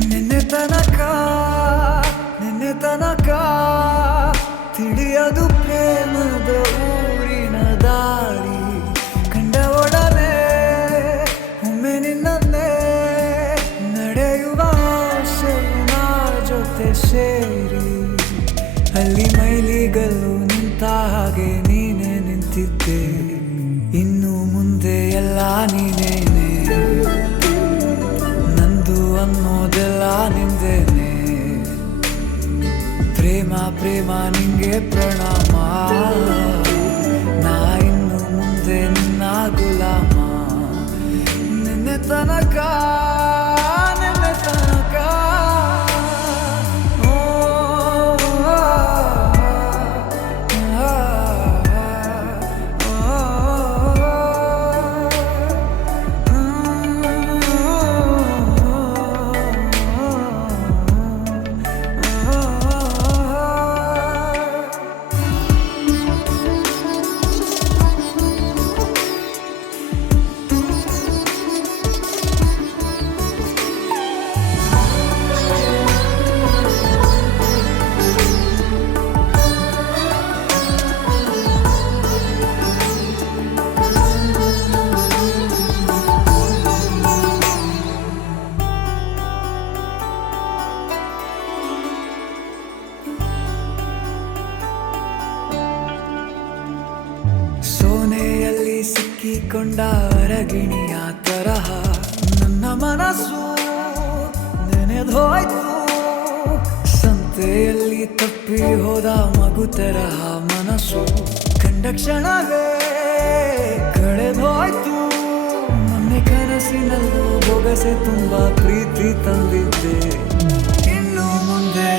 ನಿನ್ನೆ ತನಕ ತಿಳಿಯದು ಪ್ರೇಮದ ಊರಿನ ದಾರಿ. ಕಂಡ ಒಡನೆ ಒಮ್ಮೆ ನಿನ್ನೇ ನಡೆಯುವ ಆಸೆನ ಜೊತೆ ಸೇರಿ, ಅಲ್ಲಿ ಮೈಲಿಗಲ್ಲು ನಿಂತ ಹಾಗೆ ನೀನೆ ನಿಂತಿದ್ದೆ. ಇನ್ನು ಮುಂದೆ ಎಲ್ಲ ನೀನೇನೆ, ನಂದು ಅನ್ನೋದೆಲ್ಲ ನಿಂದೇನೆ. ಪ್ರೇಮ ಪ್ರೇಮ ನಿಂಗೆ ಪ್ರಣಾಮ, ನಾ ಇನ್ನು ಮುಂದೆ ನಿನ್ನ ಗುಲಾಮ. ನಿನ್ನೆ ತನಕ ಸೋನೆಯಲ್ಲಿ ಸಿಕ್ಕಿಕೊಂಡ ಅರಗಿಣಿಯ ತರಹ ನನ್ನ ಮನಸ್ಸು ನೆನೆದೋಯ್ತು. ಸಂತೆಯಲ್ಲಿ ತಪ್ಪಿ ಹೋದ ಮಗು ತರಹ ಮನಸ್ಸು ಕಂಡ ಕ್ಷಣವೇ ಕಳೆದೋಯ್ತು. ಮೊನ್ನೆ ಕನಸಿನಲ್ಲೂ ಬೊಗಸೆ ತುಂಬ ಪ್ರೀತಿ ತಂದಿದ್ದೆ. ಇನ್ನು ಮುಂದೆ